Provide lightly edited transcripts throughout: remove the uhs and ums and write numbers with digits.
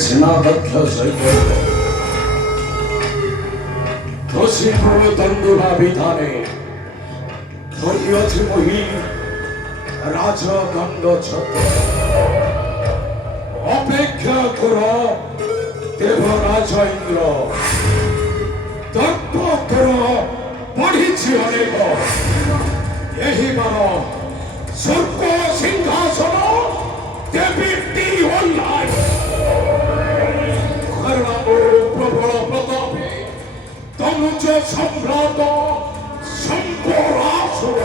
সেনাধ্যক্ষ সৈন্য দোষীপুর দণ্ডনা বিধানে ধরিয়ছি মহি রাজদণ্ড ছত্র অপেক্ষা কর দেবরাজ ইন্দ্র তর্ক কর পঢ়িছি অনেক এহিবার স্বর্গ সিংহাসন দেবীটি অন্যায় প্রবল প্রতাপে তনুজ সম্রাট সম্পরাসুর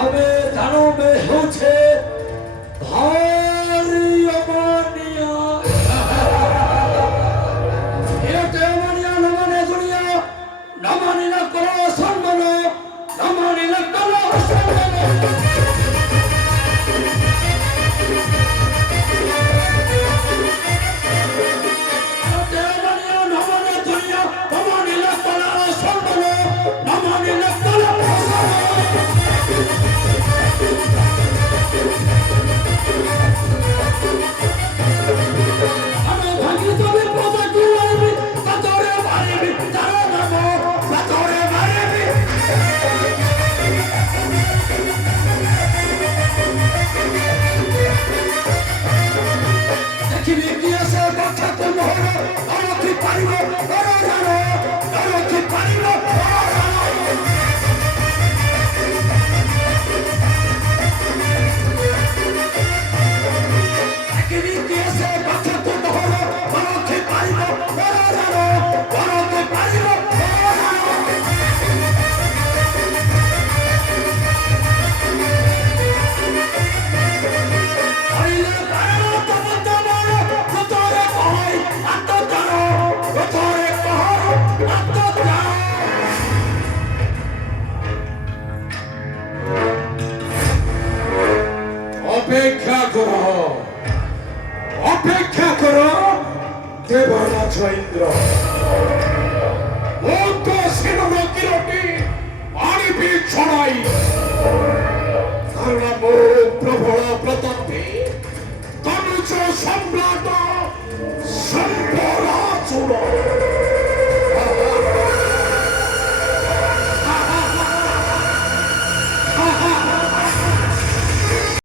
আমি দানবে হচ্ছে ভারী অমানিয়া এতে অমানিয়া নমানে দুনিয়া নমানিনা করো সম্মান নমানিনা করো সম্মান এতে অমানিয়া নমানে দুনিয়া নমানিনা করো সম্মান নমানিনা করো আমি ভাগি তবে পদা দুলাইবি পাতরে মারিবি তারা নাম পাতরে মারিবি দেখিবি কি আছে কথা তো মোহর অরকি পারিব বড় জানো অরকি পারিব বড় জানো দেখিবি কি আছে কথা তো মোহর অরকি পারিব বড় জানো অরকি পারিব বড় জানো আইলে পারো তবন্ত বড় কতরে কই আত্ম জানো কতরে কহ আত্ম জানো অপেক্ষা কর অপেক্ষা কর দেবরাজ ইন্দ্র মধ্য সেনর কিরটি আনিবি ছড়াই কারণ প্রবল প্রতাপে তনুজ সম্রাট